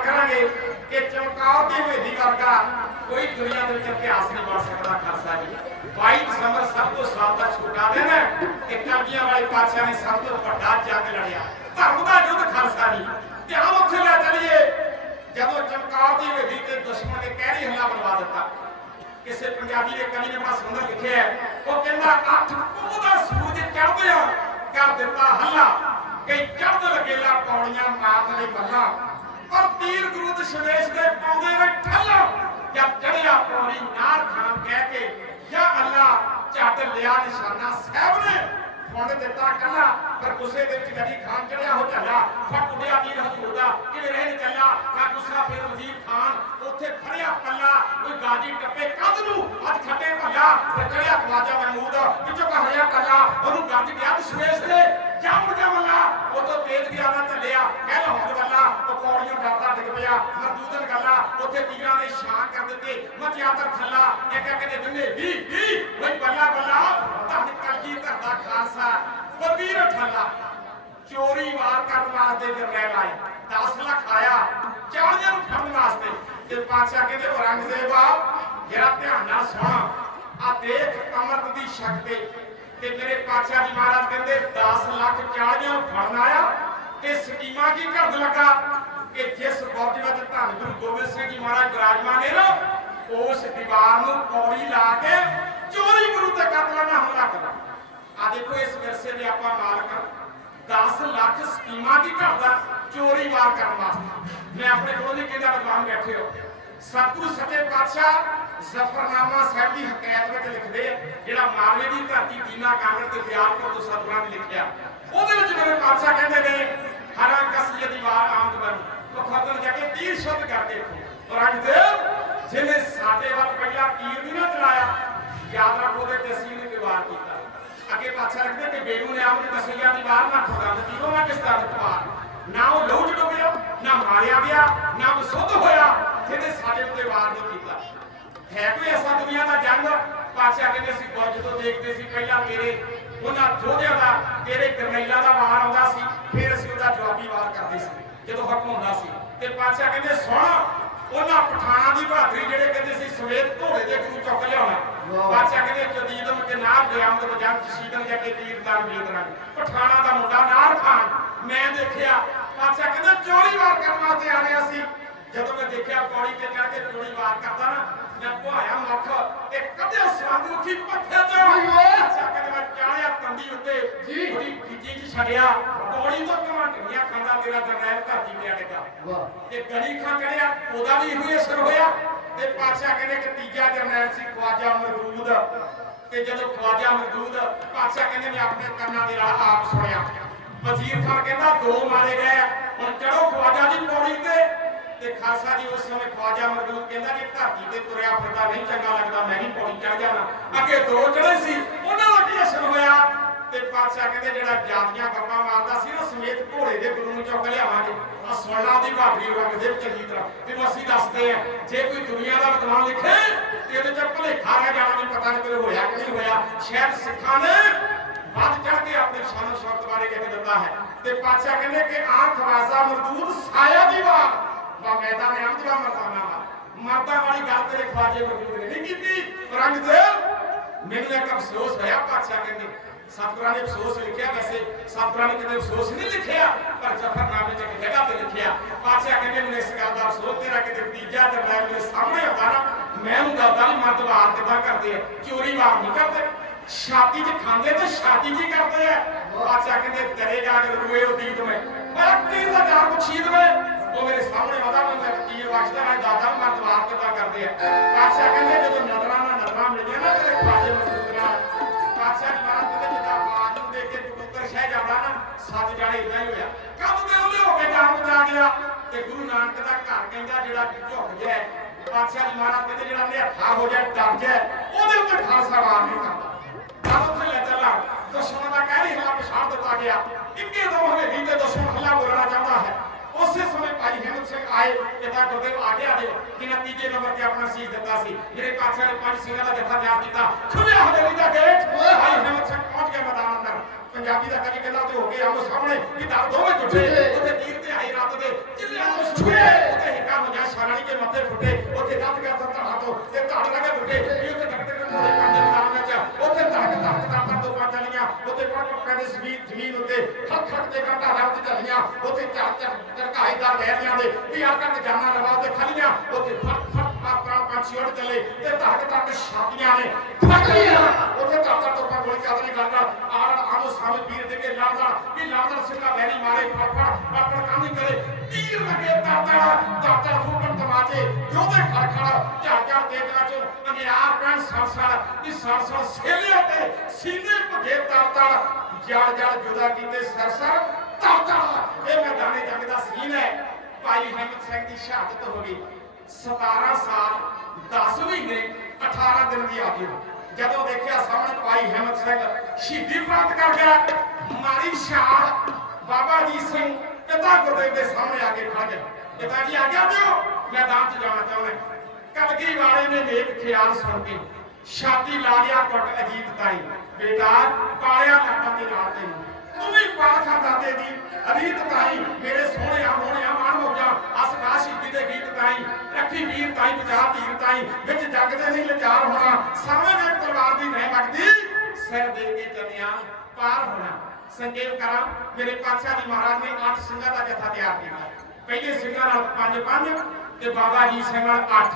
ਕਰਾਂਗੇ ਕਿ ਚਮਕੌਰ ਦੀ ਹਵੇਲੀ ਵਰਗਾ ਕੋਈ ਦੁਨੀਆ ਦੇ ਵਿੱਚ ਇਤਿਹਾਸ ਨਹੀਂ ਬਣ ਸਕਦਾ ਖਾਲਸਾ ਜੀ। 22 ਦਸੰਬਰ ਸਭ ਤੋਂ ਸਾਲ ਛੋਟਾ ਦਿਨ ਹੈ ਕਿ ਕਲਗੀਆਂ ਵਾਲੇ ਪਾਤਸ਼ਾਹ ਨੇ ਸਭ ਤੋਂ ਵੱਡਾ ਜੰਗ ਲੜਿਆ। ਧਰਮ ਦਾ ਯੁੱਧ ਖਾਲਸਾ ਜੀ। ਧਿਆਨ ਉੱਥੇ ਲੈ ਚਲੀਏ। ਜਦੋਂ ਚਮਕੌਰ ਦੀ ਹਵੇਲੀ ਤੇ ਦੁਸ਼ਮਣ ਨੇ ਕਹਿਰੀ ਹਮਲਾ ਬਣਵਾ ਦਿੱਤਾ। ਕਿਸੇ ਪੰਜਾਬੀ ਦੇ ਕਵੀ ਨੇ ਬੜਾ ਸੁੰਦਰ ਲਿਖਿਆ ਉਹ ਕਹਿੰਦਾ, ਅੱਠ ਉਹਦਾ ਸੂਰਜ ਚੜ੍ਹਦਿਆਂ ਕਰ ਦਿੱਤਾ ਹੱਲਾ। ਕਈ ਚੜ੍ਹਦ ਲਗੇਲਾ, ਪੌੜੀਆਂ ਮਾਰਨ ਲਈ ਮੱਲਾ। ਪਰ ਤੀਰ ਗੁਰੂ ਦਸ਼ਮੇਸ਼ ਦੇ ਪਾਉਂਦੇ ਨੇ ਠੱਲਾ ਜਦ ਚੜਿਆ ਪੌੜੀ ਨਾਰ ਖਾਨ ਕਹਿ ਕੇ, ਯਾ ਅੱਲਾ, ਝੱਟ ਲਿਆ ਨਿਸ਼ਾਨਾ ਸਾਹਿਬ ਨੇ। ਫੁੰਡ ਦਿੱਤਾ ਕੱਲਾ, ਪਰ ਗੁੱਸੇ ਦੇ ਵਿੱਚ ਗਦੀ ਖਾਨ ਚੜਿਆ ਹੋ ਝੱਲਾ, ਫਟ ਉੱਡਿਆ ਵੀਰ ਹਜ਼ੂਰ ਦਾ, ਕਿਵੇਂ ਰਹਿਣ ਚੱਲਾ? ਕਾ ਗੁੱਸਾ ਫਿਰ ਵਜ਼ੀਰ ਖਾਨ, ਉੱਥੇ ਫੜਿਆ ਪੱਲਾ, ਕੋਈ ਗਾਜੀ ਟੱਪੇ ਕੱਦ ਨੂੰ ਅੱਜ ਖੱਟੇ ਭੱਲਾ, ਤੇ ਚੜਿਆ ਖਵਾਜਾ ਮਹਿਮੂਦ, ਵਿੱਚੋਂ ਕਾ ਕੱਲਾ, ਉਹਨੂੰ ਗੱਜ ਗਿਆ ਦਸ਼ਮੇਸ਼ ਨੇ ਜਾਮੜ ਜਾ ਮੱਲਾ। ਉਹ ਤੋਂ ਤੇਜ਼ ਗਿਆ ਨਾ ਚੱਲਿਆ ਕਹਿ ਲਹੌਦ ਵੱਲਾ। ਉਹ ਪੌੜੀਆਂ ਡਰਦਾ ਡਿੱਗ ਪਿਆ। ਮਰਦੂਦਨ ਗੱਲਾ ਉੱਥੇ ਤੀਰਾਂ ਨੇ ਸ਼ਾਨ ਕਰ ਦਿੱਤੇ। ਮਚਿਆ ਤਰ ਥੱਲਾ, ਇੱਕ ਇੱਕ ਦੇ ਵੀ ਵੀ ਓਏ ਬੱਲਾ ਬੱਲਾ, ਧੰਨ ਕਲਗੀ ਧਰਦਾ ਖਾਲਸਾ। ਕਬੀਰ ਠੱਲਾ ਚੋਰੀ ਵਾਰ ਕਰਨ ਵਾਸਤੇ ਜਰਨੈਲ ਆਏ। 10 ਲੱਖ ਆਇਆ ਚਾਲੀਆਂ ਨੂੰ ਫੜਨ ਵਾਸਤੇ। ਤੇ ਪਾਤਸ਼ਾਹ ਕਹਿੰਦੇ ਔਰੰਗਜ਼ੇਬਾ ਜਿਹੜਾ ਧਿਆਨ ਨਾਲ ਸੁਣ ਆ ਦੇਖ ਅਮਰਤ ਦੀ ਸ਼ਕਤੀ ਤੇ। ਮੇਰੇ ਪਾਤਸ਼ਾਹ ਜੀ ਮਹਾਰਾਜ ਕਹਿੰਦੇ 10 ਲੱਖ ਚਾਲੀਆਂ ਨੂੰ ਫੜਨ ਆਇਆ ਤੇ ਸਕੀਮਾਂ ਕੀ ਕਰਨ ਲੱਗਾ? ਕਿ ਜਿਸ ਬੁਰਜ ਵਿੱਚ ਧੰਨ ਗੁਰੂ ਗੋਬਿੰਦ ਸਿੰਘ ਜੀ ਮਹਾਰਾਜ ਵਿਰਾਜਮਾਨ ਨੇ ਨਾ, ਉਸ ਦੀਵਾਰ ਨੂੰ ਪੌੜੀ ਲਾ ਕੇ ਚੋਰੀ ਗੁਰੂ ਤੇ ਕਤਲਾਨਾ ਹਮਲਾ ਕਰਨਾ ਆ ਦੇਖੋ, ਇਸ ਵਿਰਸੇ ਦੇ ਆਪਾਂ ਮਾਲਕ 10 ਲੱਖ ਸਕੀਮਾਂ ਦੀ ਕਰਦਾ ਚੋਰੀ ਵਾਰ ਕਰਨ ਵਾਸਤੇ। ਮੈਂ ਆਪਣੇ ਕੋਲ ਨਹੀਂ ਕਹਿੰਦਾ ਵਿਦਵਾਨ ਬੈਠੇ ਹੋ। ਸਤਿਗੁਰੂ ਸੱਚੇ ਪਾਤਸ਼ਾਹ ਜ਼ਫਰਨਾਮਾ ਸਾਹਿਬ ਦੀ ਹਕਾਇਤ ਵਿੱਚ ਲਿਖਦੇ ਜਿਹੜਾ ਮਾਲਵੇ ਦੀ ਧਰਤੀ ਦੀਨਾ ਕਾਂਗੜ ਤੇ ਬਿਆਲਪੁਰ ਤੋਂ ਸਤਿਗੁਰਾਂ ਨੇ ਲਿਖਿਆ। ਉਹਦੇ ਵਿੱਚ ਮੇਰੇ ਪਾਤਸ਼ਾਹ ਕਹਿੰਦੇ ਨੇ, ਹਰਾਂ ਕਸੀਏ ਦੀ ਆਮਦ ਬਣ। ਮੁਖਾਤਨ ਜਾ ਕੇ ਤੀਰ ਸ਼ਬਦ ਕਰਦੇ ਦੇਖੋ। ਔਰੰਗਜ਼ੇਬ ਜਿਹਨੇ ਸਾਡੇ ਵੱਲ ਪਹਿਲਾ ਤੀਰ ਵੀ ਨਾ ਚਲਾਇਆ। ਯਾਦ ਰੱਖੋ ਤੇ ਅਸੀਂ ਉਹਨੇ ਵਾਰ ਕੀਤਾ। ਅੱਗੇ ਪਾਛਾ ਰੱਖਦੇ ਕਿ ਬੇਰੂ ਨੇ ਆਪਣੀ ਕਸੀਆ ਦੀ ਵਾਰ ਨਾ ਖੋਦਾ ਤੇ ਜੀਰੋ ਨਾ ਕਿਸ ਤਰ੍ਹਾਂ ਪਾਰ ਨਾ ਉਹ ਲਹੂ ਡੁੱਬਿਆ ਨਾ ਮਾਰਿਆ ਗਿਆ, ਨਾ ਉਹ ਸੁੱਧ ਹੋਇਆ। ਜਿਹਨੇ ਸਾਡੇ ਉੱਤੇ ਵਾਰ ਨਹੀਂ ਕੀਤਾ। ਹੈ ਕੋਈ ਐਸਾ ਦੁਨੀਆ ਦਾ ਜੰਗ? ਪਾਛਾ ਕਹਿੰਦੇ ਸੀ ਗੁਰਜ ਤੋਂ ਦੇਖਦੇ ਸੀ, ਪਹਿਲਾਂ ਤੇਰੇ ਉਹਨਾਂ ਯੋਧਿਆਂ ਦਾ, ਤੇਰੇ ਕਰਨੈਲਾਂ ਦਾ ਵਾਰ ਆਉਂਦਾ ਸੀ, ਫਿਰ ਅਸੀਂ ਉਹਦਾ ਜਵਾਬੀ ਵਾਰ ਕਰਦੇ ਸੀ। ਜਦੋਂ ਹੁਕਮ ਹੁੰਦਾ ਸੀ ਤੇ ਪਾਛਾ ਕਹਿੰਦੇ ਸੁਣ ਉਹਨਾਂ ਪਠਾਨਾਂ ਦੀ ਬਹਾਦਰੀ ਜਿਹੜੇ ਕਹਿੰਦੇ ਸੀ ਸਵੇਤ ਘੋੜੇ ਦੇ ਗੁਰੂ ਚੁੱਕ ਲਿਆਉਣਾ। ਬਾਦਸ਼ਾਹ ਕਹਿੰਦੇ ਜਦੀਦਮ ਕੇ ਨਾਮ ਬਿਆਮਦ ਵਜਨ ਤਸ਼ੀਦਨ ਜਾ ਕੇ ਤੀਰਦਾਰ ਬੀਤ ਰੰਗ ਪਠਾਣਾ ਦਾ ਮੁੰਡਾ ਨਾਰ ਖਾਨ ਮੈਂ ਦੇਖਿਆ ਬਾਦਸ਼ਾਹ ਕਹਿੰਦਾ ਚੋਰੀ ਵਾਰ ਕਰਨ ਵਾਸਤੇ ਆ ਗਿਆ ਸੀ। ਜਦੋਂ ਮੈਂ ਦੇਖਿਆ ਪੌੜੀ ਤੇ ਚੜ ਕੇ ਚੋਰੀ ਵਾਰ ਕਰਦਾ ਨਾ ਮੈਂ ਭੁਆਇਆ ਮੁੱਖ ਤੇ ਕਦੇ ਸਵਾਦਮੁਖੀ ਪੱਥੇ ਤੇ। ਬਾਦਸ਼ਾਹ ਕਹਿੰਦਾ ਮੈਂ ਤੰਦੀ ਉੱਤੇ ਜੀ। ਉਹਦੀ ਖਿੱਚੀ ਚ ਛੜਿਆ ਪੌੜੀ ਤੋਂ ਕਮਾਂਡੀਆਂ ਖਾਂਦਾ ਤੇਰਾ ਜਰਨੈਲ ਧਰਤੀ ਤੇ ਅੜੇਗਾ ਵਾਹ। ਤੇ ਗੜੀ ਖਾਂ ਚੜਿਆ ਉਹਦਾ ਵੀ ਇਹੋ ਅਸਰ ਹੋਇਆ। ਤੇ ਪਾਤਸ਼ਾਹ ਕਹਿੰਦੇ ਕਿ ਤੀਜਾ ਜਰਨੈਲ ਸੀ ਖਵਾਜਾ ਮਰਦੂਦ। ਤੇ ਜਦੋਂ ਖਵਾਜਾ ਮਰਦੂਦ ਪਾਤਸ਼ਾਹ ਕਹਿੰਦੇ ਮੈਂ ਆਪਣੇ ਕੰਨਾਂ ਦੇ ਨਾਲ ਆਪ ਸੁਣਿਆ। ਵਜ਼ੀਰ ਖਾਨ ਕਹਿੰਦਾ ਦੋ ਮਾਰੇ ਗਏ ਹੁਣ ਚੜੋ ਖਵਾਜਾ ਦੀ ਪੌੜੀ ਤੇ। ਤੇ ਖਾਲਸਾ ਜੀ ਉਸ ਸਮੇਂ ਖਵਾਜਾ ਮਰਦੂਦ ਕਹਿੰਦਾ ਕਿ ਧਰਤੀ ਤੇ ਤੁਰਿਆ ਫਿਰਦਾ ਨਹੀਂ ਚੰਗਾ ਲੱਗਦਾ ਮੈਂ ਵੀ ਪੌੜੀ ਚੜ ਜਾਣਾ ਅੱਗੇ ਦੋ ਚੜੇ ਸੀ ਉਹਨਾਂ ਦਾ ਕੀ ਅਸਰ ਹੋਇਆ ਤੇ ਪਾਤਸ਼ਾਹ ਕਹਿੰਦੇ ਜਿਹੜਾ ਜਾਦੀਆਂ ਗੱਪਾਂ ਮਾਰਦਾ ਸੀ ਨਾ ਸਮੇਤ ਘੋੜੇ ਦੇ ਗੁਰੂ ਨੂੰ ਚੁੱਕ ਲਿਆਵਾਂਗੇ। ਆ ਸੁਣਨਾ ਦੀ ਬਹਾਦਰੀ ਰੰਗ ਦੇ ਚੰਗੀ ਤਰ੍ਹਾਂ। ਤੇ ਅਸੀਂ ਦੱਸਦੇ ਆ ਜੇ ਕੋਈ ਦੁਨੀਆ ਦਾ ਵਿਦਵਾਨ ਲਿਖੇ, ਤੇ ਉਹਦੇ ਚ ਭਲੇਖਾ ਰਹਿ ਜਾਣਾ ਨਹੀਂ ਪਤਾ ਨਹੀਂ ਕੋਈ ਹੋਇਆ ਕਿ ਨਹੀਂ ਹੋਇਆ। ਸ਼ਾਇਦ ਸਿੱਖਾਂ ਨੇ ਵੱਧ ਚੜ ਕੇ ਆਪਣੇ ਸ਼ਾਨ ਸ਼ੌਕਤ ਬਾਰੇ ਕਹਿ ਦਿੱਤਾ ਹੈ। ਤੇ ਪਾਤਸ਼ਾਹ ਕਹਿੰਦੇ ਕਿ ਆਂਖ ਵਾਜ਼ਾ ਮਰਦੂਦ ਸਾਇਆ ਦੀ ਵਾਰ। ਵਾ ਮੈਦਾਨ ਅਹਿਮਦ ਮਰਦਾਨਾ ਮਰਦਾਂ ਵਾਲੀ ਗੱਲ ਤੇ ਖਵਾਜੇ ਮਰਦੂਦ ਨੇ ਨਹੀਂ ਕੀਤੀ। ਰੰਗ ਦੇ ਮੈਨੂੰ ਇੱਕ ਅਫਸੋਸ ਹੋਇਆ ਪਾਤਸ਼ਾਹ ਕਹਿੰਦੇ। ਸਤਿਗੁਰਾਂ ਨੇ ਅਫਸੋਸ ਲਿਖਿਆ, ਵੈਸੇ ਸਤਿਗੁਰਾਂ ਨੇ ਕਿਤੇ ਅਫਸੋਸ ਨਹੀਂ ਲਿਖਿਆ, ਪਰ ਜ਼ਫਰਨਾਮੇ 'ਚ ਇੱਕ ਜਗ੍ਹਾ ਤੇ ਲਿਖਿਆ, ਪਾਤਸ਼ਾਹ ਕਹਿੰਦੇ ਮੈਨੂੰ ਇਸ ਗੱਲ ਦਾ ਅਫਸੋਸ, ਤੇਰਾ ਕਿਤੇ ਤੀਜਾ ਜਰਨੈਲ ਮੇਰੇ ਸਾਹਮਣੇ ਹੁੰਦਾ ਨਾ, ਮੈਂ ਉਹਨੂੰ ਦੱਸਦਾ ਵੀ ਮਰਦ ਵਾਰ ਕਿੱਦਾਂ ਕਰਦੇ ਆ, ਚੋਰੀ ਵਾਰ ਨਹੀਂ ਕਰਦੇ, ਛਾਤੀ 'ਚ ਖਾਂਦੇ ਤੇ ਛਾਤੀ 'ਚ ਕਰਦੇ ਆ। ਪਾਤਸ਼ਾਹ ਕਹਿੰਦੇ, ਤੇਰੇ ਜਾ ਕੇ ਰੂਏ ਉਹ ਮੈਂ ਮੈਂ ਤੀਰ ਦਾ ਜਾਰ ਪੁੱਛੀਦ ਮੈਂ ਉਹ ਮੇਰੇ ਸਾਹਮਣੇ ਵਦਾ ਮੈਂ ਤੀਰ ਵਗਦਾ ਮੈਂ ਦਾਦਾ ਮਰਦ ਵਾਰ ਕਿੱਦਾਂ ਕਰਦੇ ਆ। ਪਾਤਸ਼ਾਹ ਕਹਿੰਦੇ, ਜਦੋਂ ਨਜ਼ਰਾਂ ਨਾਲ ਨਜ਼ਰਾਂ ਮਿਲੀਆਂ ਨਾ, ਤੇਰੇ ਖਵਾਜੇ ਮਸੂਦ ਇਦਾਂ ਹੀ ਹੋਇਆ ਕਦ ਤੇ ਉਹਨੇ ਹੋ ਕੇ ਜਾਨ ਬਚਾ ਗਿਆ। ਤੇ ਗੁਰੂ ਨਾਨਕ ਦਾ ਘਰ ਕਹਿੰਦਾ ਜਿਹੜਾ ਝੁਕ ਜਾਏ, ਪਾਤਸ਼ਾਹ ਜੀ ਮਹਾਰਾਜ ਕਹਿੰਦੇ ਜਿਹੜਾ ਨਿਹੱਥਾ ਹੋ ਜਾਏ, ਡਰ ਜਾਏ, ਉਹਦੇ ਉੱਤੇ ਖਾਲਸਾ ਵਾਰ ਨਹੀਂ ਕਰਦਾ। ਆਪ ਉੱਥੇ ਲੈ ਚੱਲਾ ਦੁਸ਼ਮਣ ਦਾ ਕਹਿ ਰਿਹਾ ਪਛਾੜ ਦਿੱਤਾ ਗਿਆ। ਇੱਕੇ ਦੋ ਹਵੇਲੀ ਤੇ ਦੁਸ਼ਮਣ ਹੱਲਾ ਬੋਲਣਾ ਚਾਹੁੰਦਾ ਹੈ। ਉਸੇ ਸਮੇਂ ਭਾਈ ਹਿੰਮਤ ਸਿੰਘ ਆਏ ਪਿਤਾ ਗੁਰਦੇਵ ਆਗਿਆ ਦੇ ਕਿਨਾਂ ਤੀਜੇ ਨੰਬਰ ਤੇ ਆਪਣਾ ਸੀਸ ਦਿੱਤਾ ਸੀ। ਮੇਰੇ ਪਾਤਸ਼ਾਹ ਨੇ ਪੰਜ ਸਿੰਘਾਂ ਦਾ ਜੱਥਾ ਤਿਆਰ ਕੀਤਾ। ਖੁੱਲਿਆ ਹਵੇਲੀ ਦਾ ਗੇਟ ਭਾਈ ਹਿੰਮਤ ਸਿੰਘ ਪਹੁੰਚ ਗਿਆ ਮੈਦਾਨ ਅੰਦਰ। ਪੰਜਾਬੀ ਦਾ ਕਵੀ ਕਹਿੰਦਾ ਤੇ ਹੋ ਗਏ ਆਮੋ ਸਾਹਮਣੇ ਕਿ ਦਰ ਦੋਵੇਂ ਜੁੱਟੇ ਉੱਥੇ ਤੀਰ ਤੇ ਆਈ ਰੱਤ ਦੇ ਜਿੱਲੇ ਆਮੋ ਸੁਕੇ ਉੱਥੇ ਹਿੱਕਾ ਹੋ ਗਿਆ ਸ਼ਾਰਾਣੀ ਦੇ ਮੱਥੇ ਫੁੱਟੇ ਉੱਥੇ ਰੱਤ ਗਿਆ ਧੜਾ ਤੋਂ ਤੇ ਧੜ ਲੱਗੇ ਬੁੱਟੇ ਇਹ ਉੱਥੇ ਡਾਕਟਰ ਦੇ ਮੂਹਰੇ ਕੰਨ ਨਾਲ ਵਿੱਚ ਉੱਥੇ ਧੜਕ ਧੜਕ ਧੜਕ ਤੋਂ ਪਾ ਚਲੀਆਂ ਉੱਥੇ ਪੱਕ ਪੱਕਾ ਦੀ ਜ਼ਮੀਨ ਜ਼ਮੀਨ ਉੱਤੇ ਖੱਟ ਖੱਟ ਤੇ ਕਾਂਟਾ ਰੱਤ ਚੱਲੀਆਂ ਉੱਥੇ ਚਾਰ ਚਾਰ ਝੜਕਾਈ ਦਾ ਲਹਿਰੀਆਂ ਦੇ ਵੀ ਆ ਕੱਟ ਜਾਨਾ ਲਵਾ ਤੇ ਖਲੀਆਂ ਉੱਥੇ ਫੱਟ ਫੱਟ ਆਪਣਾ ਪੰਛੀ ਉੱਡ ਚੱਲੇ ਤੇ ਧੜਕ ਧੜਕ ਛਾਤੀਆਂ ਨੇ ਫੱਟ ਲਿਆ ਉੱਥੇ ਧੜ ਧੜ ਤੋਂ ਪਾ ਗੋਲੀ ਚੱਲ ਗੱਲ ਨਾਲ ਆੜ ਸਾਹਮਣੇ ਵੀਰ ਦੇ ਕੇ ਲੜਦਾ, ਵੀ ਲੜਦਾ ਸਿੰਘਾ ਬੈਰੀ ਮਾਰੇ ਫਟ ਫਟ ਕੰਮ ਹੀ ਕਰੇ। ਤੀਰ ਲੱਗੇ ਤਾਤਾ ਤਾਤਾ ਫੁੱਟਣ ਤਮਾਚੇ ਜੋਦੇ ਖੜ ਝਾੜ ਝਾੜ ਦੇਖਦਾ ਚੋ ਅੰਗਿਆਰ ਪੈਣ ਸਰਸਰ ਵੀ ਸਰਸਰ ਸੇਲਿਆਂ ਤੇ ਸੀਨੇ ਭਗੇ ਤਾਤਾ ਜੜ ਜੜ ਜੁਦਾ ਕੀਤੇ ਸਰਸਰ ਤਾਤਾ ਇਹ ਮੈਦਾਨੇ ਜੰਗ ਦਾ ਸੀਨ ਹੈ। ਭਾਈ ਹਿੰਮਤ ਸਿੰਘ ਦੀ ਸ਼ਹਾਦਤ ਹੋ ਗਈ। 17 ਸਾਲ 10 ਮਹੀਨੇ 18 ਦਿਨ ਦੀ ਆਯੂ ਜਦੋਂ ਦੇਖਿਆ ਸਾਹਮਣੇ ਭਾਈ ਹਿੰਮਤ ਸਿੰਘ ਸ਼ਹੀਦੀ ਪ੍ਰਾਪਤ ਕਰ ਗਿਆ। ਮਾਰੀ ਛਾਲ ਬਾਬਾ ਜੀ ਸਿੰਘ ਪਿਤਾ ਗੁਰਦੇਵ ਦੇ ਸਾਹਮਣੇ ਆ ਕੇ ਖੜ ਗਿਆ। ਪਿਤਾ ਜੀ ਆਗਿਆ ਦਿਓ ਮੈਦਾਨ 'ਚ ਜਾਣਾ ਚਾਹੁੰਦਾ। ਕਲਗੀ ਵਾਲੇ ਨੇ ਨੇਕ ਖਿਆਲ ਸੁਣ ਕੇ ਛਾਤੀ ਲਾ ਲਿਆ ਕੁੱਟ ਅਜੀਤ ਤਾਈ। ਬੇਟਾ, ਕਾਲਿਆ ਲਾਟਾਂ ਦੇ ਨਾਲ ਤੈਨੂੰ। ਤੂੰ ਵੀ ਪਾਖਾ ਦਾਦੇ ਦੀ। ਅਜੀਤ ਤਾਈ, ਮੇਰੇ ਸੋਹਣਿਆ ਮੋਹਣਿਆ ਮਾਣ ਹੋ ਗਿਆ ਅਸ ਸ਼ਹੀਦੀ ਦੇ ਗੀਤ ਤਾਈ। ਰੱਖੀ ਵੀਰ ਤਾਈ ਬਚਾ ਧੀਰ ਤਾਈ, ਵਿੱਚ ਜੱਗ ਦੇ ਨਹੀਂ ਲਾਚਾਰ ਹੋਣਾ। ਸਾਵੇਂ ਦੇ ਤਲਵਾਰ ਦੀ ਨਹੀਂ ਲੱਗਦੀ ਸਿਰ ਦੇ ਕੇ ਜੰਮਿਆ ਪਾਰ ਹੋਣਾ। ਸੰਕੇਤ ਕਰਾਂ, ਮੇਰੇ ਪਾਤਸ਼ਾਹ ਜੀ ਮਹਾਰਾਜ ਨੇ ਅੱਠ ਸਿੰਘਾਂ ਦਾ ਜਥਾ ਤਿਆਰ ਕੀਤਾ। ਪਹਿਲੇ ਸਿੰਘਾਂ ਨਾਲ ਪੰਜ ਪੰਜ ਤੇ ਬਾਬਾ ਜੀ ਸਿੰਘ ਨਾਲ ਅੱਠ।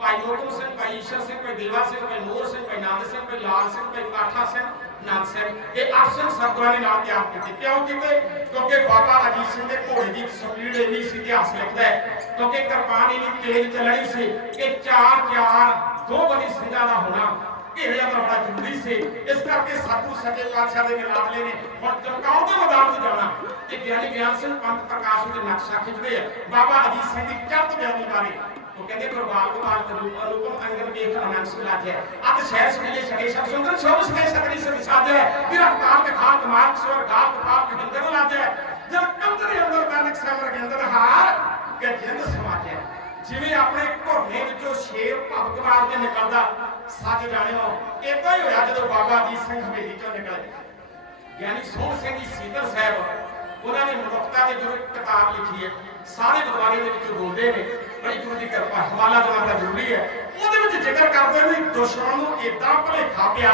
ਭਾਈ ਹੁਕਮ ਸਿੰਘ, ਭਾਈ ਈਸ਼ਰ ਸਿੰਘ, ਭਾਈ ਦੇਵਾ ਸਿੰਘ, ਭਾਈ ਨੂਰ ਸਿੰਘ, ਭਾਈ ਨੰਦ ਸਿੰਘ, ਭਾਈ ਲਾਲ ਸਿੰਘ, ਭਾਈ ਕਾਠਾ ਸਿੰਘ ਨੰਦ ਸਿੰਘ। ਇਹ ਅੱਠ ਸਿੰਘ ਸਰਦਾਰਾਂ ਨੇ ਨਾਲ ਤਿਆਰ ਕੀਤੇ। ਕਿਉਂ ਕੀਤੇ? ਕਿਉਂਕਿ ਬਾਬਾ ਅਜੀਤ ਸਿੰਘ ਦੇ ਘੋੜੇ ਦੀ ਸਪੀਡ ਇੰਨੀ ਸੀ ਇਤਿਹਾਸ ਲਿਖਦਾ ਹੈ। ਕਿਉਂਕਿ ਕਿਰਪਾਨ ਇੰਨੀ ਤੇਜ਼ ਚੱਲਣੀ ਸੀ ਕਿ ਚਾਰ ਚਾਰ ਦੋ ਬੜੀ ਸਿੰਘਾਂ ਦਾ ਹੋਣਾ। ਘੇਰਿਆ ਦਾ ਬੜਾ ਜ਼ਰੂਰੀ ਸੀ। ਇਸ ਕਰਕੇ ਸਤਿਗੁਰੂ ਸੱਚੇ ਪਾਤਸ਼ਾਹ ਦੇ ਲਾਡਲੇ ਨੇ ਹੁਣ ਚਮਕਾਉ ਦੇ ਮੈਦਾਨ 'ਚ ਜਾਣਾ। ਤੇ ਗਿਆਨੀ ਗਿਆਨ ਸਿੰਘ, ਪੰਥ ਪ੍ਰਕਾਸ਼ ਦੇ ਨਕਸ਼ਾ ਖਿੱਚਦੇ ਆ। ਬਾਬਾ ਅਜੀਤ ਸਿੰਘ ਦੀ ਚੜ੍ਹਤ ਬਿਆਨੀ ਬਾਰੇ। ਉਹ ਕਹਿੰਦੇ ਪ੍ਰਭਾਵ ਕੁਮਾਰ ਰੂਪ ਅਨੂਪਮ ਅੰਗਨ ਵੇਖ ਅਨੰਦ ਸੁਲਾਜ ਹੈ। ਅਤ ਸ਼ਹਿਰ ਸੁਨੇ ਸਕੇ ਸਭ ਸੁੰਦਰ ਸ਼ੋਭ ਸਕੇ ਸਕਰੀ ਸਭ ਸਾਧ ਹੈ। ਕੇ ਖਾਲ ਕਮਾਲ ਸਵਰ ਗਾਲ ਕਪਾਲ ਹਿੰਦਰ ਲਾਜ ਜਦ ਕੰਦਰ ਅੰਦਰ ਨਾਨਕ ਸਮਰ ਗਿੰਦਰ ਹਾਰ ਕਿ ਜਿੰਦ ਸਮਾਜ ਜਿਵੇਂ ਆਪਣੇ ਘੋੜੇ ਵਿੱਚੋਂ ਸ਼ੇਰ ਭਗਵਾਨ ਦੇ ਨਿਕਲਦਾ। ਸੱਚ ਜਾਣਿਓ ਇਦਾਂ ਹੀ ਹੋਇਆ ਜਦੋਂ ਬਾਬਾ ਜੀ ਸਿੰਘ ਹਵੇਲੀ ਚੋਂ ਨਿਕਲੇ। ਗਿਆਨੀ ਸੋਹਣ ਸਿੰਘ ਜੀ ਸੀਤਲ ਸਾਹਿਬ, ਉਹਨਾਂ ਨੇ ਮਨੁੱਖਤਾ ਦੇ ਗੁਰੂ ਕਿਤਾਬ ਲਿਖੀ ਹੈ। ਸਾਰੇ ਗੁਰਬਾਣੀ ਦੇ ਵਿੱਚ ਬੋਲਦੇ ਨੇ, ਬੜੀ ਗੁਰੂ ਦੀ ਕਿਰਪਾ, ਹਵਾਲਾ ਦੇਣਾ ਬੜਾ ਜ਼ਰੂਰੀ ਹੈ। ਉਹਦੇ ਵਿੱਚ ਜ਼ਿਕਰ ਕਰਦੇ ਨੇ, ਦੁਸ਼ਮਣ ਨੂੰ ਇਦਾਂ ਭਲੇਖਾ ਪਿਆ,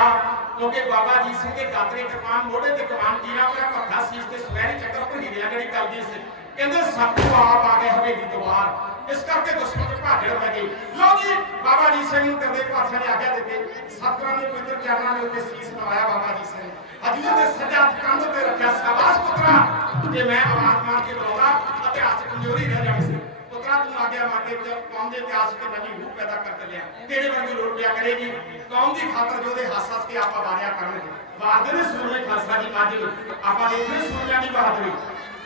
ਕਿਉਂਕਿ ਬਾਬਾ ਜੀ ਸਿੰਘ ਦੇ ਗਾਤਰੇ ਕਿਰਪਾਨ, ਮੋਢੇ ਤੇ ਕਮਾਨ ਜੀਰਾ ਪਿਆ ਭੱਖਾ ਸੀਸ ਤੇ ਸੁਨਹਿਰੀ ਚੱਕਰ ਭਰੀ ਦੇ ਜਿਹੜੀ ਕਰਦੀ ਸੀ। ਕਹਿੰਦੇ ਸਭ ਤੋਂ ਆਪ ਆ ਗਏ ਹਵੇਲੀ ਦੁਆਰ ਇਸ ਕਰਕੇ ਦੁਸ਼ਮਣ ਦੇ ਭਾਜੜ ਪੈ ਗਈ ਲਓ ਜੀ ਸਿੰਘ ਨੂੰ ਕਰਦੇ ਪਾਤਸ਼ਾਹ ਨੇ ਆਗਿਆ ਦਿੱਤੀ ਸਤਿਗੁਰਾਂ ਨੇ ਪਵਿੱਤਰ ਚਰਨਾਂ ਦੇ ਉੱਤੇ ਸੀਸ ਨਵਾਇਆ ਬਾਬਾ ਜੀ ਸਿੰਘ। ਹਜੂਰ ਦੇ ਸੱਜਾ ਹੱਥ ਕੰਧ ਤੇ ਰੱਖਿਆ। ਸਾਬਾਸ ਪੁੱਤਰਾ। ਜੇ ਮੈਂ ਆਵਾਜ਼ ਮਾਰ ਕੇ ਬੁਲਾਉਂਦਾ ਇਤਿਹਾਸ ਕਮਜ਼ੋਰੀ ਰਹਿ ਜਾਣੀ ਸੀ। ਪੁੱਤਰਾ, ਤੂੰ ਆਗਿਆ ਮਾਰ ਕੇ ਕੌਮ ਦੇ ਇਤਿਹਾਸ ਤੇ ਨਵੀਂ ਰੂਪ ਪੈਦਾ ਕਰ ਲਿਆ। ਤੇਰੇ ਵਰਗੀ ਲੋੜ ਪਿਆ ਕਰੇਗੀ? ਕੌਮ ਦੀ ਖਾਤਰ ਜੋ ਦੇ ਹੱਸ ਹੱਸ ਕੇ ਆਪਾਂ ਵਾਰਿਆ ਕਰਨਗੇ ਵਾਰਦੇ ਨੇ ਸੂਰਮੇ ਖਾਲਸਾ ਦੀ ਅੱਜ ਆਪਾਂ ਦੇਖਦੇ ਸੂਰਮਿਆਂ ਦੀ ਬਹਾਦਰੀ।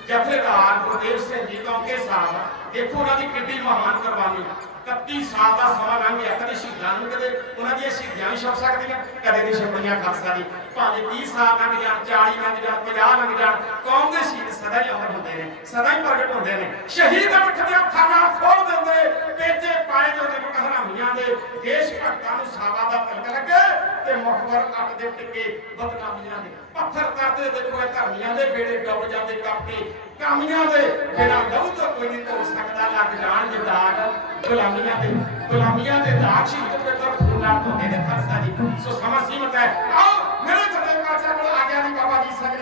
ਜਥੇਦਾਰ ਗੁਰਦੇਵ ਸਿੰਘ ਜੀ ਕੌਂਕੇ ਸਾਹਿਬ ਦੇਖੋ ਉਹਨਾਂ ਦੀ ਕਿੰਨੀ ਮਹਾਨ ਕੁਰਬਾਨੀ 31 ਸਾਲ ਦਾ ਸਮਾਂ ਲੰਘ ਗਿਆ, ਕਦੇ ਸ਼ਹੀਦਾਂ ਨੂੰ, ਕਦੇ ਉਹਨਾਂ ਦੀਆਂ ਸ਼ਹੀਦੀਆਂ ਵੀ ਛਪ ਸਕਦੀਆਂ, ਕਦੇ ਨਹੀਂ ਛਪਣੀਆਂ ਖਾਲਸਾ ਦੀ ਭਾਵੇਂ 30 ਸਾਲ ਲੰਘ ਜਾਣ 40 ਲੰਘ ਜਾਣ 50 ਲੰਘ ਜਾਣ, ਕੌਮ ਦੇ ਸ਼ਹੀਦ ਸਦਾ ਹੀ ਅਮਰ ਹੁੰਦੇ ਨੇ, ਸਦਾ ਹੀ ਪ੍ਰਗਟ ਹੁੰਦੇ ਨੇ। ਸ਼ਹੀਦ ਅੱਖ ਦੇ ਹੱਥਾਂ ਨਾਲ ਖੋਲ ਦਿੰਦੇ ਪੇਚੇ ਪਾਏ ਜੋ ਦੇ ਹਰਾਮੀਆਂ ਦੇ ਦੇਸ਼ ਭਗਤਾਂ ਨੂੰ ਸਾਵਾ ਦਾ ਤਿਲਕ ਲੱਗੇ ਤੇ ਮੁਖਬਰ ਅੱਟ ਦੇ ਟਿੱਕੇ ਬਦਨਾਮੀਆਂ ਦੇ। ਪੱਥਰ ਕਰਦੇ ਦੇਖੋ ਇਹ ਧਰਮੀਆਂ ਦੇ ਬੇੜੇ ਡੁੱਬ ਜਾਂਦੇ ਕਾਪੇ। ਕਾਮੀਆਂ ਦੇ ਬਿਨਾਂ ਲਹੂ ਤੋਂ ਕੋਈ ਨਹੀਂ ਧੋ ਸਕਦਾ ਲੱਗ ਜਾਣ ਦੇ ਦਾਗ। ਗੁਲਾਮੀਆਂ ਦੇ ਗੁਲਾਮੀਆਂ ਦੇ ਦਾਗ ਸ਼ਹੀਦ ਦੇ ਤਰ ਤੋਂ ਇਹਦੇ ਖਰਸਾ ਜੀ। ਸੋ ਸਮਾਂ ਸੀਮਤ ਹੈ। ਆਓ, ਮੇਰੇ ਘਰੇ ਪਾਚਾ ਕੋਲ ਆ ਗਿਆ ਨਹੀਂ ਬਾਬਾ ਜੀ ਸਿੰਘ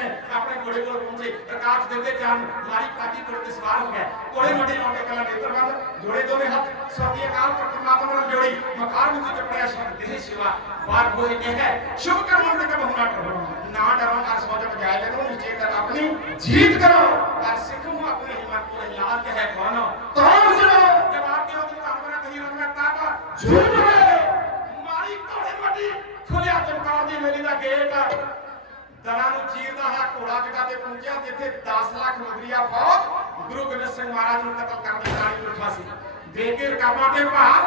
घोड़े पर पहुंचे प्रकाश देते चांद मारी काटी पर ते सवार हो गए कोड़े मटे लौटे कला नेत्र बंद घोड़े दोने हाथ स्वर्गीय काल पर परमात्मा ਨਾਲ जोड़ी मकार मुझे चपड़ाया सब देह सेवा बार होए कह शुभ कर्म ते कब होना करो ना डरो अर सोच बजाए लेनो निश्चय कर अपनी जीत करो अर सिखो अपने हिम्मत को लाल कहे मानो ਦਰਾਂ ਨੂੰ ਚੀਰਦਾ ਹੈ ਘੋੜਾ ਜਗਾ ਤੇ ਪਹੁੰਚਿਆ, ਜਿੱਥੇ 10 ਲੱਖ ਮਗਰੀਆ ਫੌਜ ਗੁਰੂ ਗੋਬਿੰਦ ਸਿੰਘ ਮਹਾਰਾਜ ਨੂੰ ਕਤਲ ਕਰਨ ਦੀ ਤਾੜੀ ਉੱਠਾ ਸੀ। ਦੇ ਕੇ ਰਕਾਬਾਂ ਤੇ ਭਾਰ,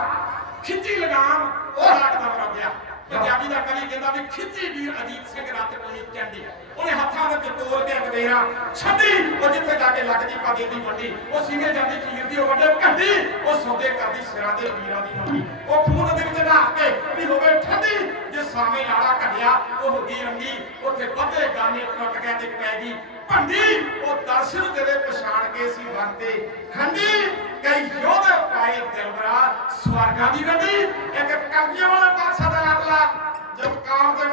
ਖਿੱਚੀ ਲਗਾਮ, ਉਹ ਲੱਗ ਦਾ ਗਿਆ। ਪੰਜਾਬੀ ਦਾ ਕਵੀ ਕਹਿੰਦਾ ਵੀ ਖਿੱਚੀ ਵੀਰ ਅਜੀਤ ਸਿੰਘ ਰੱਤ ਕੋਣੀ ਚੰਡੀ ਉਹਨੇ ਹੱਥਾਂ ਦੇ ਵਿੱਚ ਤੋਲ ਕੇ ਅਗਵੇਰਾ ਛੱਡੀ, ਉਹ ਜਿੱਥੇ ਜਾ ਕੇ ਲੱਗਦੀ ਪਾਗੇ ਦੀ ਵੱਡੀ ਉਹ ਸਿੰਘੇ ਜਾਂਦੀ ਚੀਰ ਦੀ, ਉਹ ਵੱਡੇ ਘੱਡੀ ਉਹ ਸੌਦੇ ਕਰਦੀ ਸਿਰਾਂ ਦੇ ਵੀਰਾਂ ਦੀ ਮੰਡੀ। ਉਹ ਖੂਨ ਦੇ ਵਿੱਚ ਨਹਾ ਕੇ ਵੀ ਹੋਵੇ ਠੰਡੀ, ਜੇ ਸਾਵੇਂ ਲਾੜਾ ਘੜਿਆ ਉਹ ਹੋ ਗਈ ਰੰਗੀ, ਉੱਥੇ ਵੱਧੇ ਗਾਨੇ ਟੁੱਟ ਗਿਆ ਤੇ ਪੈ ਗਈ ਭੰਡੀ, ਉਹ ਦਰਸ਼ਨ ਦੇਵੇ ਪਛਾਣ ਕੇ ਸੀ ਵਰਤੇ ਖੰਡੀ, ਕਈ ਯੋਧੇ ਪਾਏ ਦਿਲਬਰਾ ਸਵਰਗਾਂ ਦੀ ਗੱਡੀ, ਇੱਕ ਕੰਗੀਆਂ ਵਾਲਾ ਪਾਸਾ ਦਾ ਲਾਡਲਾ এবং কার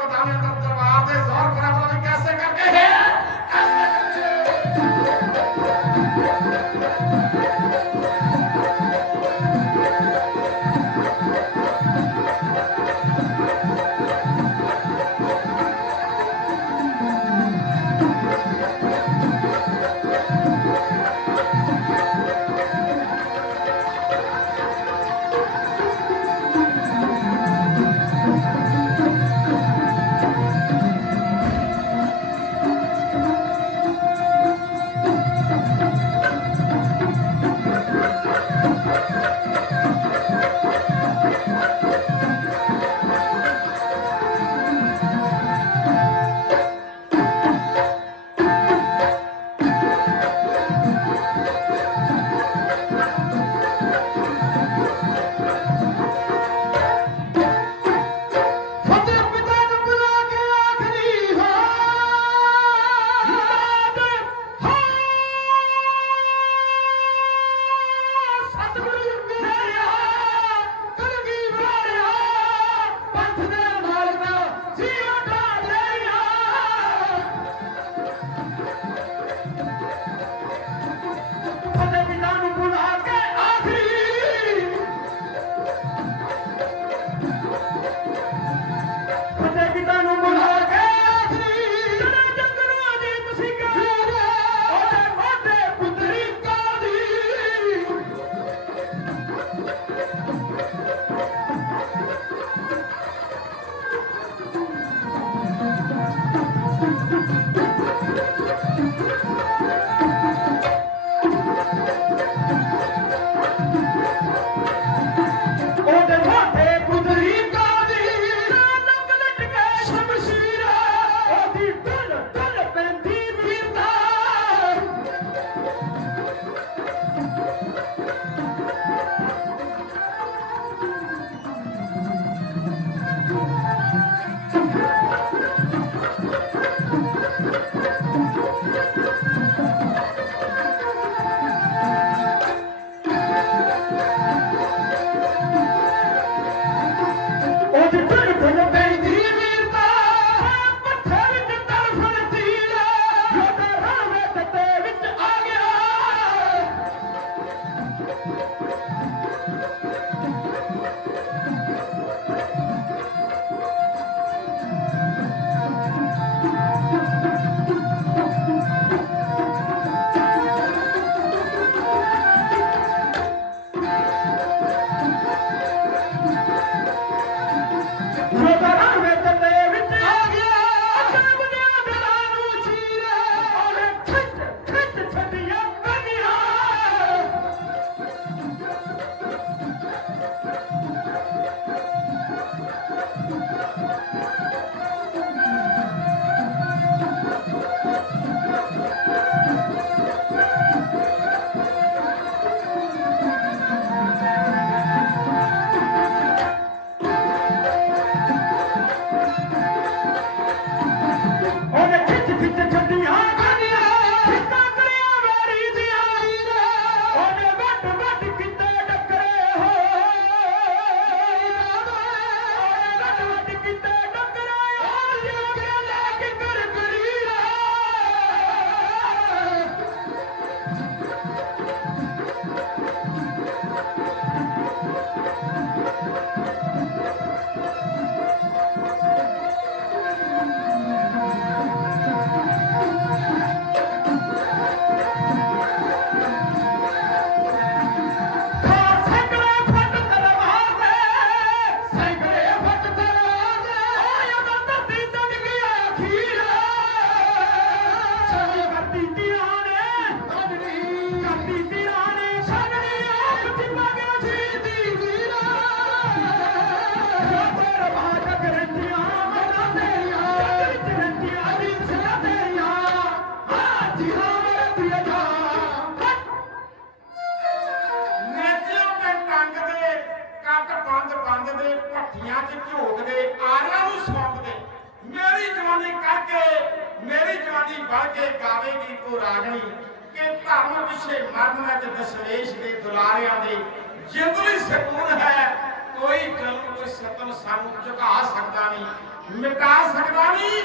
ਮਿਟਾ ਸਕਦਾ ਨਹੀਂ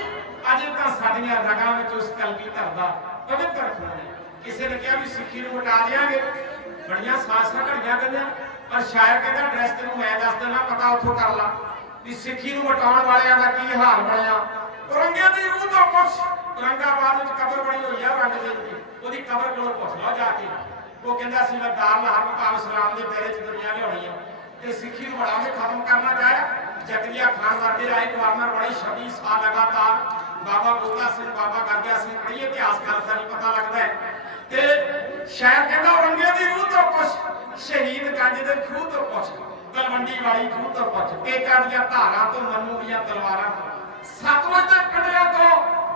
ਅਜੇ ਤਾਂ ਸਾਡੀਆਂ ਰਗਾਂ ਵਿੱਚ ਉਸ ਕਲਗੀ ਧਰਦਾ ਪਵਿੱਤਰ ਖੂਨ ਕਿਸੇ ਨੇ ਕਿਹਾ ਵੀ ਸਿੱਖੀ ਨੂੰ ਮਿਟਾ ਦਿਆਂਗੇ। ਬੜੀਆਂ ਸਾਸਾਂ ਘੜੀਆਂ ਗਈਆਂ। ਪਰ ਸ਼ਾਇਰ ਕਹਿੰਦਾ ਡਰੈਸ ਤੈਨੂੰ ਮੈਂ ਦੱਸ ਦੇਣਾ ਪਤਾ ਉੱਥੋਂ ਕਰ ਲਾ। ਵੀ ਸਿੱਖੀ ਨੂੰ ਮਟਾਉਣ ਵਾਲਿਆਂ ਦਾ ਕੀ ਹਾਲ ਬਣਿਆ? ਔਰੰਗੇ ਦੀ ਰੂਹ ਤੋਂ ਪੁੱਛ। ਔਰੰਗਾਬਾਦ ਵਿੱਚ ਕਬਰ ਬਣੀ ਹੋਈ ਆ ਵੰਡ ਦੇ। ਉੱਤੇ ਉਹਦੀ ਕਬਰ ਕੋਲੋਂ ਪੁੱਛ ਲਓ ਜਾ ਕੇ। ਉਹ ਕਹਿੰਦਾ ਸੀ ਮੈਂ ਦਾਰ ਲਹਰ ਮੁਕਾਮ ਇਸਲਾਮ ਦੇ ਤੇਰੇ ਚ ਦੁਨੀਆ ਲਿਆਉਣੀ ਆ। ਤੇ ਸਿੱਖੀ ਨੂੰ ਬੜਾ ਕੇ ਖਤਮ ਕਰਨਾ ਚਾਹਿਆ? ਜ਼ਕਰੀਆ ਖਾਨ ਵਰਗੇ ਆਏ ਗਵਰਨਰ ਬੜੀ 26 ਸਾਲ ਲਗਾਤਾਰ। ਬਾਬਾ ਬੋਤਾ ਸਿੰਘ, ਬਾਬਾ ਗਰਗਿਆ ਸਿੰਘ, ਬੜੀ ਇਤਿਹਾਸ ਖਾਲਸਾ ਨਹੀਂ ਪਤਾ ਲੱਗਦਾ ਹੈ। ਤੇ ਸ਼ਾਇਰ ਕਹਿੰਦਾ ਔਰੰਗੇ ਦੀ ਰੂਹ ਤੋਂ ਪੁੱਛ, ਸ਼ਹੀਦ ਗੰਜ ਦੇ ਖੂਹ ਤੋਂ ਪੁੱਛ, ਤਲਵੰਡੀ ਵਾਲੀ ਖੂਹ ਤੋਂ ਪੁੱਛ ਟੇਕਾਂ ਦੀਆਂ ਧਾਰਾਂ ਤੋਂ, ਮਨੂ ਦੀਆਂ ਤਲਵਾਰਾਂ ਤੋਂ ਦੇ ਕੰਡਿਆਂ ਤੋਂ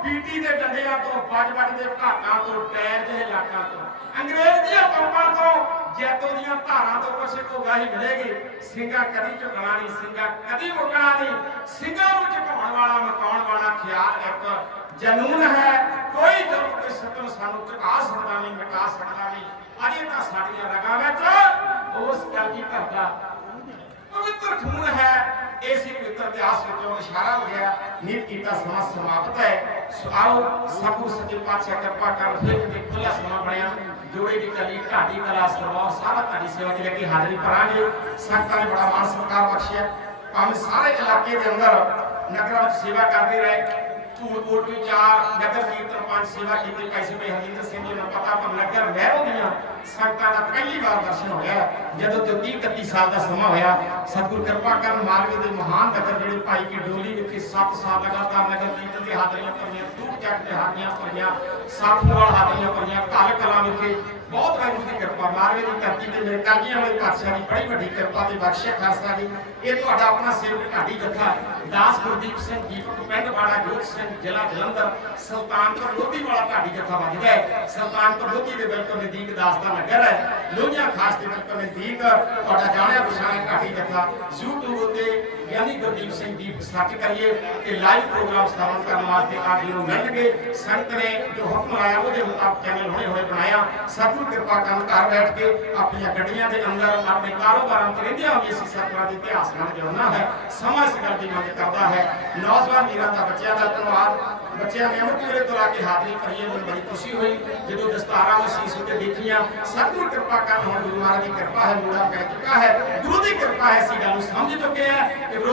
ਬੀਟੀ ਦੇ ਡੰਡਿਆਂ ਤੋਂ ਵੱਜ ਦੇ ਘਾਟਾਂ ਤੋਂ ਟੈਰ ਜਿਹੇ ਲਾਕਾਂ ਤੋਂ, ਅੰਗਰੇਜ਼ ਦੀਆਂ ਪੰਪਾਂ ਤੋਂ ਜੈਤੋ ਦੀਆਂ ਧਾਰਾਂ ਤੋਂ ਪੁੱਛ ਕੋ ਗਾਹੀ ਮਿਲੇਗੀ, ਸਿੰਘਾ ਕਦੀ ਝੁਕਣਾ ਨਹੀਂ, ਸਿੰਘਾ ਕਦੀ ਮੁਕਣਾ ਨਹੀਂ। ਸਿੰਘਾਂ ਨੂੰ ਝੁਕਾਉਣ ਵਾਲਾ, ਮਕਾਉਣ ਵਾਲਾ ਖਿਆਲ ਇੱਕ ਜਨੂਨ ਹੈ, ਕੋਈ ਜਨਮ ਕੋਈ ਸਤਮ ਸਾਨੂੰ ਝੁਕਾ ਸਕਦਾ ਨਹੀਂ, ਮਿਟਾ ਸਕਦਾ ਨਹੀਂ। ਅਜੇ ਤਾਂ ਸਾਡੀਆਂ ਰਗਾਂ ਵਿੱਚ ਉਸ ਕਲਗੀ ਕਰਦਾ ਪਵਿੱਤਰ ਖੂਨ ਹੈ। ਇਸੇ ਪਵਿੱਤਰ ਇਤਿਹਾਸ ਵਿੱਚੋਂ ਇਸ਼ਾਰਾ ਹੋ ਗਿਆ, ਨੀਤ ਕੀਤਾ, ਸਮਾਂ ਸਮਾਪਤ ਹੈ। ਸੋ ਆਓ ਸਤਿਗੁਰ ਸੱਚੇ ਪਾਤਸ਼ਾਹ ਕਿਰਪਾ ਕਰ ਫਿਰ ਖੁੱਲਾ ਸਮਾਂ ਬਣਿਆ। ਜੋੜੇ ਦੀ ਕਲੀ ਢਾਡੀ ਕਲਾ ਸਰਵਾ ਸਾਰਾ ਤੁਹਾਡੀ ਸੇਵਾ ਚ ਲੱਗੀ ਹਾਜ਼ਰੀ ਭਰਾਂਗੇ। ਸੰਗਤਾਂ ਨੇ ਬੜਾ ਮਾਣ ਸਤਿਕਾਰ ਬਖਸ਼ਿਆ। ਭਾਵੇਂ ਸਾਰੇ ਇਲਾਕੇ ਦੇ ਅੰਦਰ ਨਗਰਾਂ ਵਿੱਚ ਸੇਵਾ ਕਰਦੇ ਰਹੇ। ਧੂੜਕੋਟ ਵਿੱਚ ਚਾਰ ਨਗਰ ਕੀਰਤਨ ਪੰਜ ਸੇਵਾ ਕੀਤੀ। ਪੈਸੇ ਪੇ ਹਰਜਿੰਦਰ ਸਿੰਘ ਜੀ ਨੂੰ ਪਤਾ ਪਰ ਨਗਰ ਮਹਿਰੋਂ ਦੀਆਂ ਸੰਗਤਾਂ ਦਾ ਪਹਿਲੀ ਵਾਰ ਦਰਸ਼ਨ ਹੋਇਆ ਜਦੋਂ ਤੇ 30 31 ਸਾਲ ਦਾ ਸਮਾਂ ਹੋਇਆ, ਸਤਿਗੁਰ ਕਿਰਪਾ ਕਰਨ ਮਾਲਵੇ ਦੇ ਮਹਾਨ ਨਗਰ ਜਿਹੜੇ ਭਾਈ ਕੀ ਡੋਲੀ ਵਿਖੇ 7 ਸਾਲ ਲਗਾਤਾਰ ਨਗਰ ਕੀਰਤਨ ਦੀ ਹਾਜ਼ਰੀਆਂ ਭਰੀਆਂ ਦੂਰ ਜੱਟ ਤੇ ਹਾਜ਼ਰੀਆਂ ਭਰੀਆਂ ਸਾਥੂਵਾਲ ਹਾਜ਼ਰੀਆਂ ਭਰੀਆਂ ਕਾਲ ਕਲਾ ਵਿਖੇ ਬਹੁਤ ਵਾਹਿਗੁਰੂ ਦੀ ਕਿਰਪਾ ਮਾਰਵੇ ਦੀ ਧਰਤੀ ਤੇ ਮੇਰੇ ਕਾਜੀਆਂ ਵਾਲੇ ਪਾਤਸ਼ਾਹ ਦੀ ਬੜੀ ਵੱਡੀ ਕਿਰਪਾ ਤੇ ਬਖਸ਼ਿਸ਼ ਖਾਲਸਾ ਦੀ ਇਹ ਤੁਹਾਡਾ ਆਪਣਾ ਸੇਵਕ ਢਾਡੀ ਜਥਾ, ਦਾਸ ਗੁਰਦੀਪ ਸਿੰਘ ਦੀਪਕ ਪਿੰਡ ਵਾਲਾ ਜੋਤ ਸਿੰਘ, ਜ਼ਿਲ੍ਹਾ ਜਲੰਧਰ, ਸੁਲਤਾਨਪੁਰ ਲੋਧੀ ਵਾਲਾ ਢਾਡੀ ਜਥਾ ਵੱਜਦਾ ਹੈ। ਸੁਲਤਾਨਪੁਰ ਲੋਧੀ ਦੇ ਬਿਲਕੁਲ ਨਜ਼ਦੀਕ ਦਾਸ ਦਾ ਨਗਰ ਹੈ। ਲੋਹੀਆਂ ਖਾਸ ਦੇ ਬਿਲਕੁਲ ਨਜ਼ਦੀਕ ਤੁਹਾਡਾ ਜਾਣਿਆ ਪਛਾਣਿਆ ਢਾਡੀ ਜਥਾ। YouTube ਉਤੇ ਗਿਆਨੀ ਗੁਰਦੀਪ ਸਿੰਘ ਦੀਪ ਸਰਚ ਕਰੀਏ ਤੇ ਲਾਈਵ ਪ੍ਰੋਗਰਾਮ ਸਥਾਪਿਤ ਕਰਨ ਵਾਸਤੇ ਆਪ ਜੀ ਨੂੰ ਮਿਲਣਗੇ। ਸੰਤ ਨੇ ਜੋ ਹੁਕਮ ਆਇਆ ਉਹਦੇ ਮੁਤਾਬਕ ਚੈਨਲ ਹੁਣੇ ਹੋਏ ਬਣਾਇਆ। ਸਤਿਗੁਰੂ ਸਤਿਗੁਰੂ ਕਿਰਪਾ ਕਰਨ ਘਰ ਬੈਠ ਕੇ ਆਪਣੀਆਂ ਗੱਡੀਆਂ ਦੇ ਅੰਦਰ ਆਪਣੇ ਕਾਰੋਬਾਰਾਂ ਤੇ ਰਹਿੰਦਿਆਂ ਵੀ ਅਸੀਂ ਸਤਿਗੁਰਾਂ ਦੇ ਇਤਿਹਾਸ ਨਾਲ ਜੁੜਨਾ ਹੈ, ਸਮਾਂ ਇਸ ਦੀ ਮੰਗ ਕਰਦਾ ਹੈ। ਨੌਜਵਾਨ ਵੀਰਾਂ ਦਾ ਬੱਚਿਆਂ ਦਾ ਧੰਨਵਾਦ। ਬੱਚਿਆਂ ਨੇ ਅਮਰ ਪੂਰੇ ਤੋਂ ਲਾ ਕੇ ਹਾਜ਼ਰੀ ਭਰੀ ਮੈਨੂੰ ਬੜੀ ਖੁਸ਼ੀ ਹੋਈ। ਜਦੋਂ ਦਸਤਾਰਾਂ ਮਸੀਸ ਉੱਤੇ ਦੇਖੀਆਂ ਸਤਿਗੁਰੂ ਕਿਰਪਾ ਕਰਨ, ਹੁਣ ਗੁਰੂ ਮਹਾਰਾਜ ਦੀ ਕਿਰਪਾ ਹੈ ਮੂੜਾ ਪੈ ਚੁੱਕਾ ਹੈ, ਗੁਰੂ ਦੀ ਕਿਰਪਾ ਹੈ, ਅਸੀਂ ਗੱਲ ਨੂੰ ਸਮਝ ਚੁੱਕੇ ਹਾਂ ਕਿ